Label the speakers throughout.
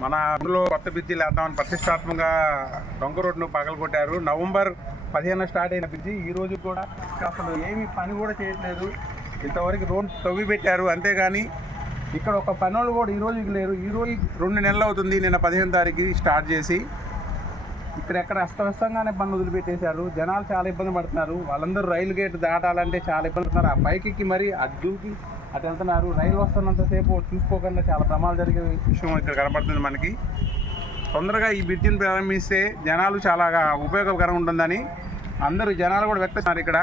Speaker 1: మన అందులో కొత్త బ్రిడ్జిలు వేద్దామని ప్రతిష్టాత్మకంగా దొంగ రోడ్డును పగలగొట్టారు. నవంబర్ పదిహేను స్టార్ట్ అయిన బ్రిడ్జి. ఈ రోజు కూడా అసలు ఏమి పని కూడా చేయట్లేదు. ఇంతవరకు రోడ్ తవ్వి పెట్టారు అంతేగాని ఇక్కడ ఒక పనులు కూడా ఈ రోజుకి లేరు. ఈ రోజు రెండు నెలలు అవుతుంది నిన్న పదిహేను తారీఖు స్టార్ట్ చేసి. ఇక్కడ ఎక్కడ అస్తవ్యస్తంగానే పనులు వదిలిపెట్టేశారు. జనాలు చాలా ఇబ్బంది పడుతున్నారు. వాళ్ళందరూ రైలు గేట్ దాటాలంటే చాలా ఇబ్బంది పడుతున్నారు. ఆ పైకి మరి అడ్డుకి అటు వెళ్తున్నారు. రైలు వస్తున్నంతసేపు చూసుకోకుండా చాలా ప్రమాదాలు జరిగే విషయం ఇక్కడ కనపడుతుంది మనకి. తొందరగా ఈ బ్రిడ్జిని ప్రారంభిస్తే జనాలు చాలా ఉపయోగకరంగా ఉంటుందని అందరూ జనాలు కూడా వ్యక్తిస్తున్నారు ఇక్కడ.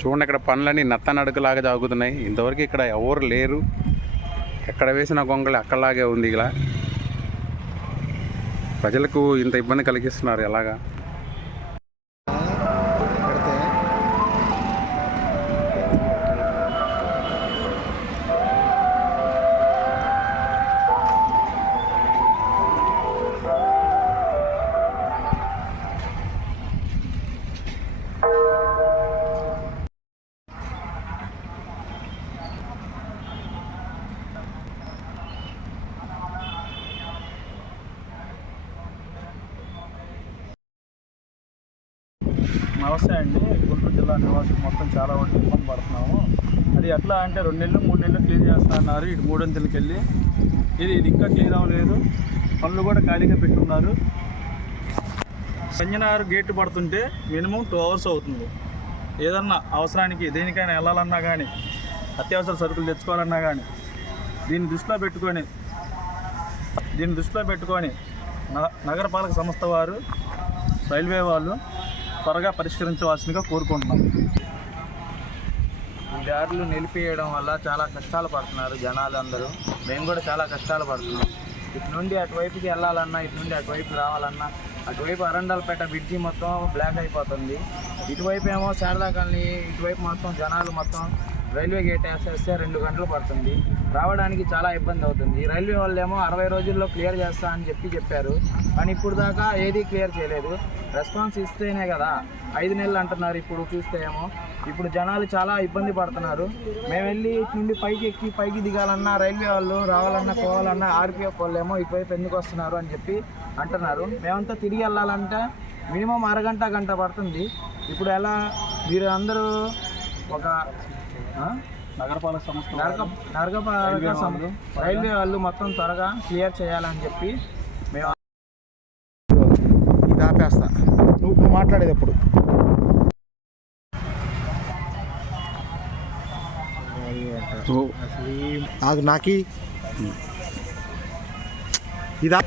Speaker 1: చూడండి ఇక్కడ పనులన్నీ నత్త నడుకలాగా ఇంతవరకు ఇక్కడ ఎవరు లేరు. ఎక్కడ వేసిన గొంగళి అక్కడలాగే ఉంది ఇలా. ప్రజలకు ఇంత ఇబ్బంది కలిగిస్తున్నారు ఎలాగా?
Speaker 2: నమస్తే అండి. గుంటూరు జిల్లా నివాసులు మొత్తం చాలా వరకు ఇబ్బంది పడుతున్నాము. అది ఎట్లా అంటే రెండు నెలలు మూడు నెలలు క్లియర్ చేస్తా అన్నారు ఇటు మూడొంతులకి వెళ్ళి. ఇది ఇది ఇంకా క్లీన్ అవ్వలేదు. పనులు కూడా ఖాళీగా పెట్టున్నారు. సంజనారు గేట్ పడుతుంటే మినిమం టూ అవర్స్ అవుతుంది. ఏదన్నా అవసరానికి దేనికైనా వెళ్ళాలన్నా కానీ అత్యవసర సరుకులు తెచ్చుకోవాలన్నా కానీ దీన్ని దృష్టిలో పెట్టుకొని దీన్ని దృష్టిలో పెట్టుకొని నగరపాలక సంస్థ వారు రైల్వే వాళ్ళు త్వరగా పరిష్కరించవలసిందిగా కోరుకుంటున్నాం.
Speaker 3: ఈ దారులు నిలిపివేయడం వల్ల చాలా కష్టాలు పడుతున్నారు జనాలు అందరూ మేము కూడా చాలా కష్టాలు పడుతున్నాం. ఇటు నుండి అటువైపుకి వెళ్ళాలన్నా ఇటు నుండి అటువైపు రావాలన్నా అటువైపు అరండాలపేట బ్రిడ్జి మొత్తం బ్లాక్ అయిపోతుంది. ఇటువైపు ఏమో శారదా కాలనీ ఇటువైపు మొత్తం జనాలు మొత్తం రైల్వే గేట్ వేసేస్తే రెండు గంటలు పడుతుంది. రావడానికి చాలా ఇబ్బంది అవుతుంది. ఈ రైల్వే వాళ్ళేమో అరవై రోజుల్లో క్లియర్ చేస్తా అని చెప్పి చెప్పారు. కానీ ఇప్పుడు దాకా ఏది క్లియర్ చేయలేదు. రెస్పాన్స్ ఇస్తేనే కదా. ఐదు నెలలు అంటున్నారు ఇప్పుడు చూస్తే ఏమో. ఇప్పుడు జనాలు చాలా ఇబ్బంది పడుతున్నారు. మేము వెళ్ళి నుండి పైకి ఎక్కి పైకి దిగాలన్నా రైల్వే వాళ్ళు రావాలన్నా పోవాలన్నా ఆర్పిఎఫ్ వాళ్ళు ఏమో ఇటువైపు ఎందుకు వస్తున్నారు అని చెప్పి అంటున్నారు. మేమంతా తిరిగి వెళ్ళాలంటే మినిమం అరగంట గంట పడుతుంది. ఇప్పుడు ఎలా మీరు అందరూ ఒక
Speaker 2: నగరపాలక సంస్థ
Speaker 3: నరక నరకపాలక సం- రైల్వే వాళ్ళు. మొత్తం త్వరగా క్లియర్ చేయాలని చెప్పి మేము
Speaker 4: ఇది ఆపేస్తా. నువ్వు మాట్లాడేది ఎప్పుడు? ఆగు నాకి. ఇదా